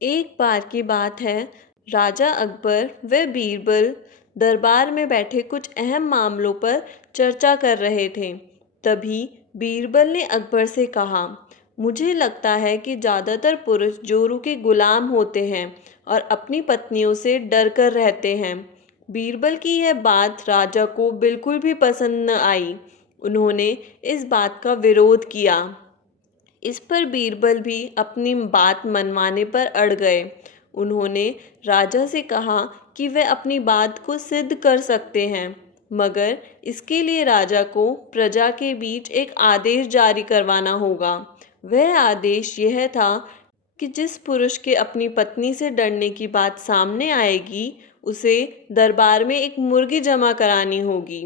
एक बार की बात है, राजा अकबर व बीरबल दरबार में बैठे कुछ अहम मामलों पर चर्चा कर रहे थे। तभी बीरबल ने अकबर से कहा, मुझे लगता है कि ज़्यादातर पुरुष जोरू के गुलाम होते हैं और अपनी पत्नियों से डर कर रहते हैं। बीरबल की यह बात राजा को बिल्कुल भी पसंद न आई। उन्होंने इस बात का विरोध किया। इस पर बीरबल भी अपनी बात मनवाने पर अड़ गए। उन्होंने राजा से कहा कि वे अपनी बात को सिद्ध कर सकते हैं, मगर इसके लिए राजा को प्रजा के बीच एक आदेश जारी करवाना होगा। वह आदेश यह था कि जिस पुरुष के अपनी पत्नी से डरने की बात सामने आएगी, उसे दरबार में एक मुर्गी जमा करानी होगी।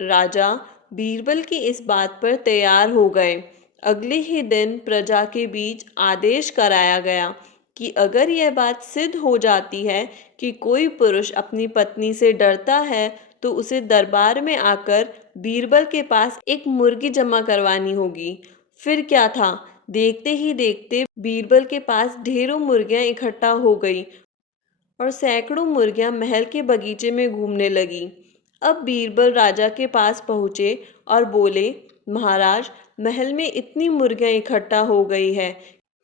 राजा बीरबल की इस बात पर तैयार हो गए। अगले ही दिन प्रजा के बीच आदेश कराया गया कि अगर यह बात सिद्ध हो जाती है कि कोई पुरुष अपनी पत्नी से डरता है, तो उसे दरबार में आकर बीरबल के पास एक मुर्गी जमा करवानी होगी। फिर क्या था, देखते ही देखते बीरबल के पास ढेरों मुर्गियां इकट्ठा हो गई और सैकड़ों मुर्गियां महल के बगीचे में घूमने लगी। अब बीरबल राजा के पास पहुंचे और बोले, महाराज, महल में इतनी मुर्गियां इकट्ठा हो गई है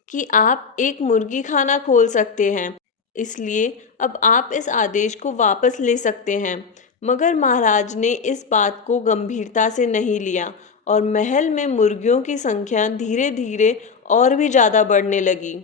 कि आप एक मुर्गी खाना खोल सकते हैं। इसलिए अब आप इस आदेश को वापस ले सकते हैं। मगर महाराज ने इस बात को गंभीरता से नहीं लिया और महल में मुर्गियों की संख्या धीरे धीरे और भी ज़्यादा बढ़ने लगी।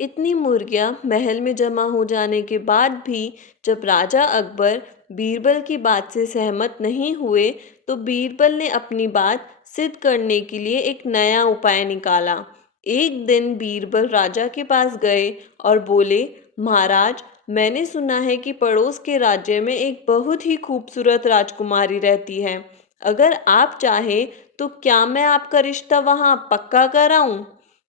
इतनी मुर्गियां महल में जमा हो जाने के बाद भी जब राजा अकबर बीरबल की बात से सहमत नहीं हुए, तो बीरबल ने अपनी बात सिद्ध करने के लिए एक नया उपाय निकाला। एक दिन बीरबल राजा के पास गए और बोले, महाराज, मैंने सुना है कि पड़ोस के राज्य में एक बहुत ही खूबसूरत राजकुमारी रहती है। अगर आप चाहें तो क्या मैं आपका रिश्ता वहां पक्का कराऊं?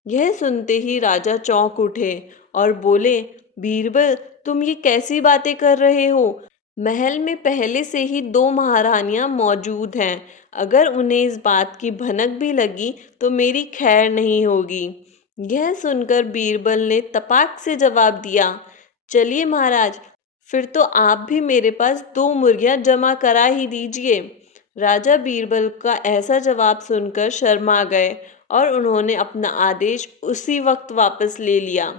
यह सुनते ही राजा चौंक उठे और बोले, बीरबल, तुम ये कैसी बातें कर रहे हो? महल में पहले से ही दो महारानियां मौजूद हैं। अगर उन्हें इस बात की भनक भी लगी तो मेरी खैर नहीं होगी। यह सुनकर बीरबल ने तपाक से जवाब दिया, चलिए महाराज, फिर तो आप भी मेरे पास दो मुर्गियां जमा करा ही दीजिए। राजा बीरबल का ऐसा जवाब सुनकर शर्मा गए और उन्होंने अपना आदेश उसी वक्त वापस ले लिया।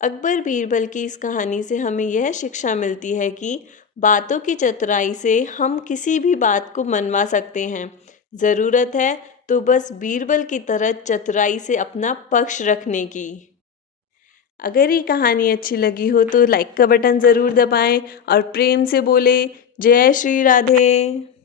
अकबर बीरबल की इस कहानी से हमें यह शिक्षा मिलती है कि बातों की चतुराई से हम किसी भी बात को मनवा सकते हैं। ज़रूरत है तो बस बीरबल की तरह चतुराई से अपना पक्ष रखने की। अगर ये कहानी अच्छी लगी हो तो लाइक का बटन ज़रूर दबाएं और प्रेम से बोले, जय श्री राधे।